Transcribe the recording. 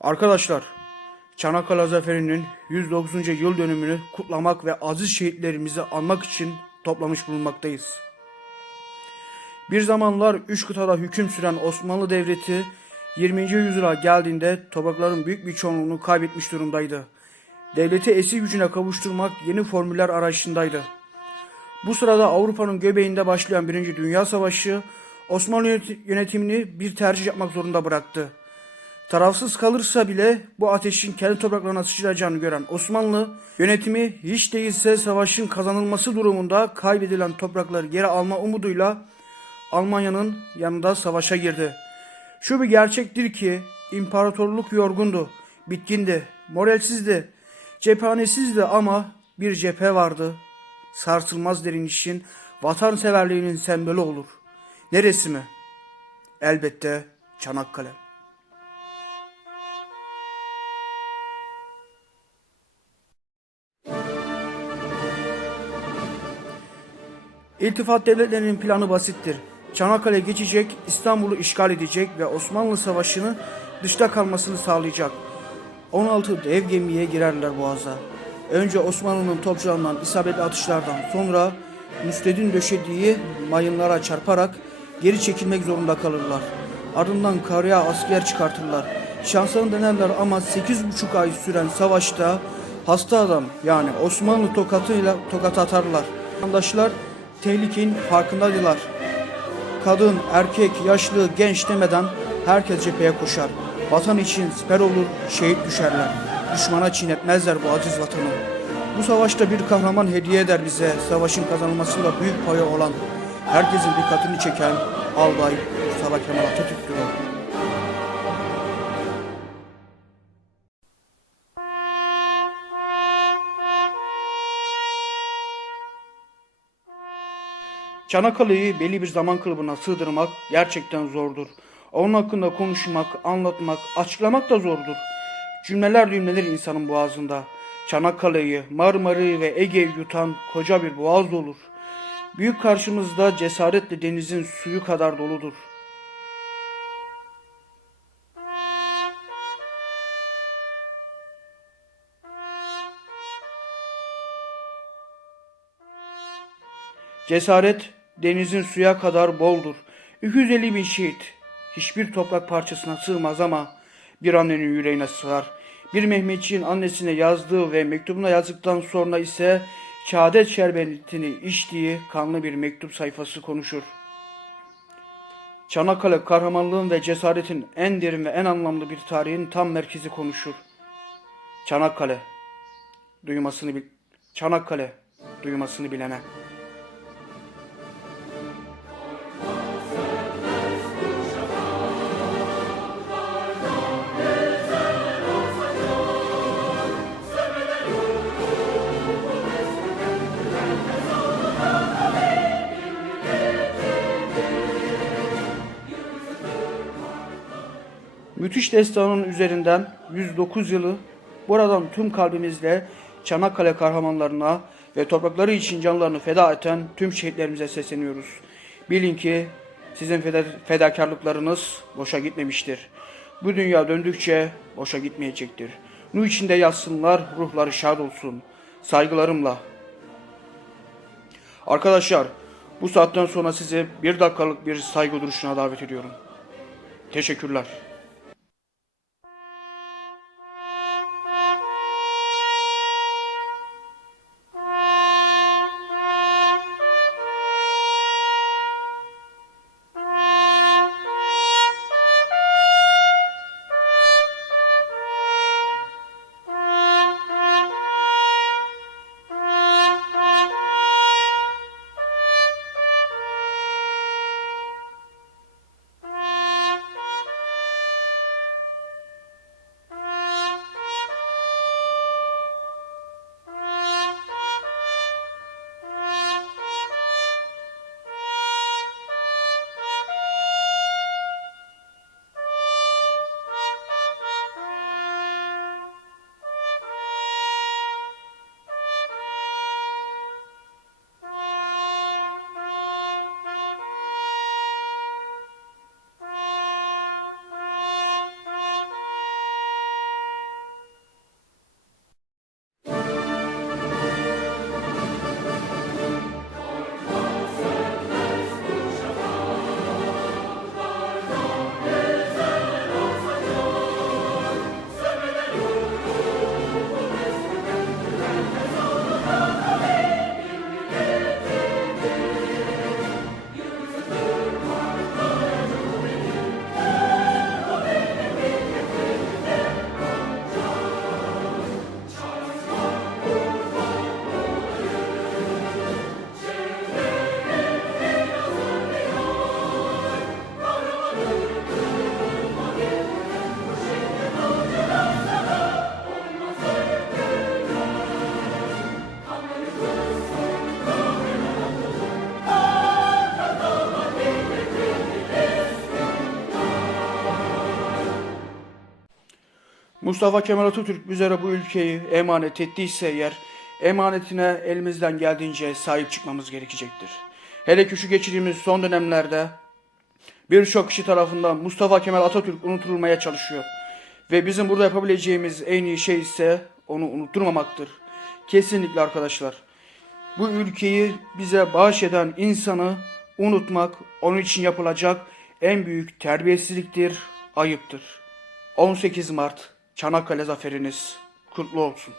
Arkadaşlar, Çanakkale Zaferi'nin 109. yıl dönümünü kutlamak ve aziz şehitlerimizi anmak için toplamış bulunmaktayız. Bir zamanlar üç kıtada hüküm süren Osmanlı Devleti 20. yüzyıla geldiğinde toprakların büyük bir çoğunluğunu kaybetmiş durumdaydı. Devleti esir gücüne kavuşturmak yeni formüller arayışındaydı. Bu sırada Avrupa'nın göbeğinde başlayan Birinci Dünya Savaşı Osmanlı yönet- yönetimini bir tercih yapmak zorunda bıraktı. Tarafsız kalırsa bile bu ateşin kendi topraklarına sıçrayacağını gören Osmanlı yönetimi hiç değilse savaşın kazanılması durumunda kaybedilen toprakları geri alma umuduyla Almanya'nın yanında savaşa girdi. Şu bir gerçektir ki imparatorluk yorgundu, bitkindi, moralsizdi, cephanesizdi ama bir cephe vardı. Sarsılmaz direnişin, vatanseverliğinin sembolü olur. Neresi mi? Elbette Çanakkale. İltifat devletlerinin planı basittir. Çanakkale geçecek, İstanbul'u işgal edecek ve Osmanlı Savaşı'nı dışta kalmasını sağlayacak. 16 dev gemiye girerler Boğaz'a. Önce Osmanlı'nın topçularından isabetli atışlardan sonra Müsted'in döşediği mayınlara çarparak geri çekilmek zorunda kalırlar. Ardından karaya asker çıkartırlar. Şanslarını denerler ama 8,5 ay süren savaşta hasta adam yani Osmanlı tokatıyla tokat atarlar. Vatandaşlar tehlikenin farkındaydılar. Kadın, erkek, yaşlı, genç demeden herkes cepheye koşar. Vatan için siper olur, şehit düşerler. Düşmana çiğnetmezler bu aziz vatanı. Bu savaşta bir kahraman hediye eder bize. Savaşın kazanılmasında büyük payı olan, herkesin dikkatini çeken Albay Mustafa Kemal Atatürk'tür Çanakkale'yi belli bir zaman kılıbına sığdırmak gerçekten zordur. Onun hakkında konuşmak, anlatmak, açıklamak da zordur. Cümleler cümleler insanın boğazında. Çanakkale'yi, Marmara'yı ve Ege'yi yutan koca bir boğaz olur. Büyük karşımızda cesaretle denizin suyu kadar doludur. Cesaret denizin suya kadar boldur. 250 bin şehit hiçbir toprak parçasına sığmaz ama bir annenin yüreğine sığar. Bir Mehmetçiğin annesine yazdığı ve mektubuna yazdıktan sonra ise şehadet şerbetini içtiği kanlı bir mektup sayfası konuşur. Çanakkale kahramanlığın ve cesaretin en derin ve en anlamlı bir tarihin tam merkezi konuşur. Çanakkale duymasını bil Çanakkale duymasını bilene. Müthiş destanın üzerinden 109 yılı buradan tüm kalbimizle Çanakkale kahramanlarına ve toprakları için canlarını feda eden tüm şehitlerimize sesleniyoruz. Bilin ki sizin feda- fedakarlıklarınız boşa gitmemiştir. Bu dünya döndükçe boşa gitmeyecektir. Nu içinde yatsınlar, ruhları şad olsun. Saygılarımla. Arkadaşlar, bu saatten sonra size bir dakikalık bir saygı duruşuna davet ediyorum. Teşekkürler. Mustafa Kemal Atatürk bizlere bu ülkeyi emanet ettiyse eğer emanetine elimizden geldiğince sahip çıkmamız gerekecektir. Hele ki şu geçirdiğimiz son dönemlerde birçok kişi tarafından Mustafa Kemal Atatürk unutulmaya çalışıyor. Ve bizim burada yapabileceğimiz en iyi şey ise onu unutturmamaktır. Kesinlikle arkadaşlar. Bu ülkeyi bize bağışlayan insanı unutmak onun için yapılacak en büyük terbiyesizliktir, ayıptır. 18 Mart Çanakkale zaferiniz kutlu olsun.